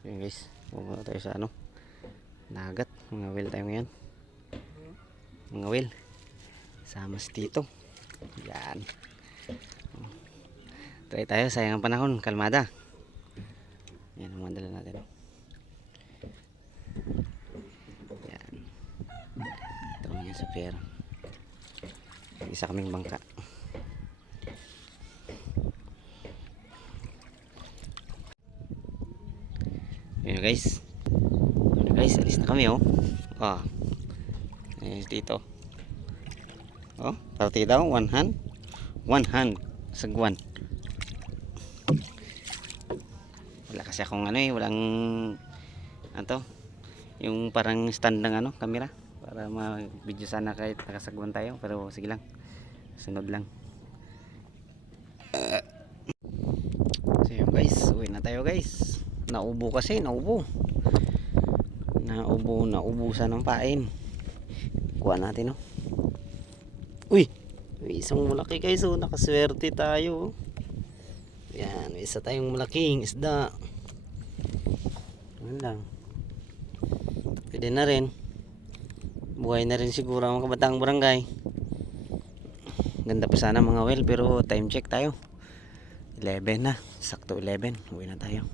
Yun guys, pupunta tayo sa ano, dagat. Mga whale tayo ngayon. Mga whale. Sama si Tito. Yan. Try tayo, sayang ang panahon, kalmada. Yan ang mandala natin. Yan. Ito mga sa pier. Isa kaming bangka. Yun guys. Yun guys, alis na kami oh. Ah. Ayan si Tito. Oh, party daw, one hand. One hand. Sagwan. Wala kasi akong ano eh, walang ano yung parang stand ng ano, camera para ma-video sana kahit nakasagwan tayo, pero sige lang. Sunod lang. So yun guys, uwi na tayo guys. Naubo kasi, naubusan ng pain. Kuha natin oh. Uy, may isang malaki guys oh, nakaswerte tayo. Yan, may isa tayong malaking isda. Yan lang. Pwede na rin. Buhay na rin siguro ang kabatang barangay. Ganda pa sana mga well, pero time check tayo. 11 na, sakto 11. Uwi na tayo.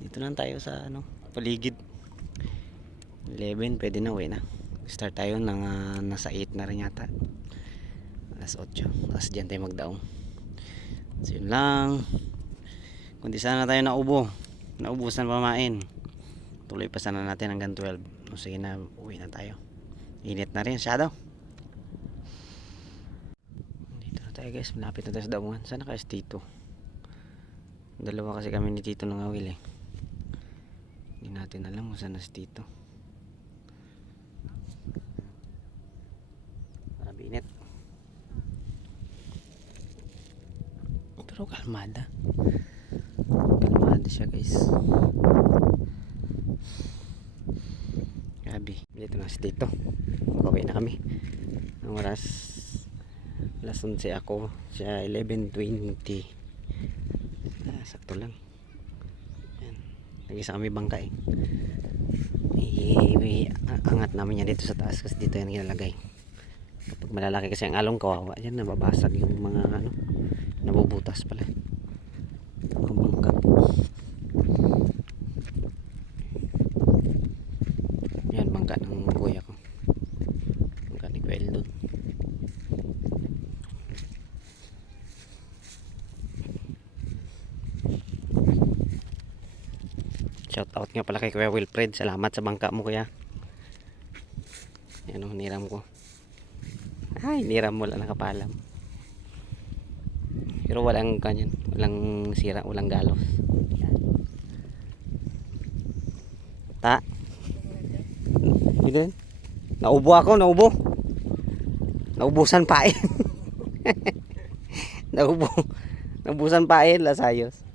Dito lang tayo sa ano, paligid. 11, pwede na, uwi na. Start tayo ng nasa 8 na rin yata. Alas 8. Tapos dyan tayo magdaong. So yun lang. Kung di sana tayo naubusan pamain. Tuloy pa sana natin hanggang 12. O sige na, uwi na tayo. Init na rin shadow. Dito na tayo guys, malapit na tayo sa daungan. Sana kayo si Tito? Dalawa kasi kami ni Tito ng awil eh. Hindi natin alam kung saan na si Tito. Grabe init. Pero kalmada siya guys. Grabe, dito na si Tito. Pauwi na kami ng oras alas 11 ako, siya 11:20. Sakto lang. Yan. Nag-isa kami bangka eh. Angat namin yan dito sa taas kasi dito yan ilalagay. Kapag malalaki kasi ang along, kawawa yan, nababasag yung mga ano, nabubutas pala ang bangka. Yan, bangka ng kuya ko, bangka ni Kuya Eldon. Shout out nga pala kay Kuya Wilfred, salamat sa bangka mo kuya. Yan o, niram ko. Ay, niram mo lang, nakapalam. Pero walang kanyan, walang sira, walang galos. Yan. Ta. Yun. Naubo ako, naubo. Naubusan pa eh. Naubusan pa eh, lasayos.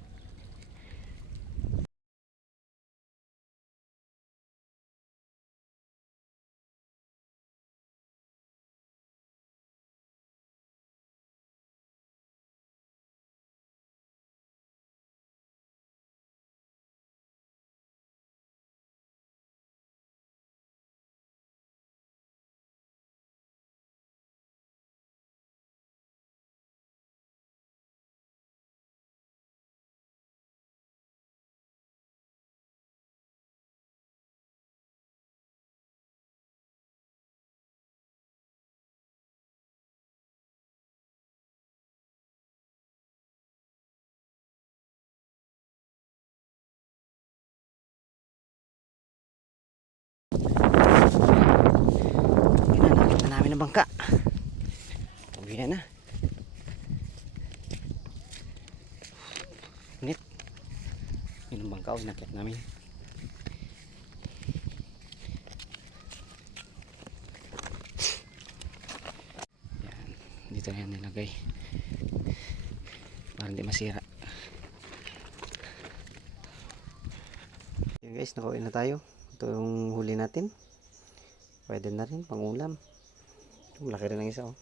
Ng bangka. Uwi na. Nit. Yun ang bangka, nakit namin. Yan. Dito na yan nilagay. Para hindi masira. Yan guys, nakauwi na tayo. Ito yung huli natin. Pwede na rin, pangulam. Malaki rin ang isa oh.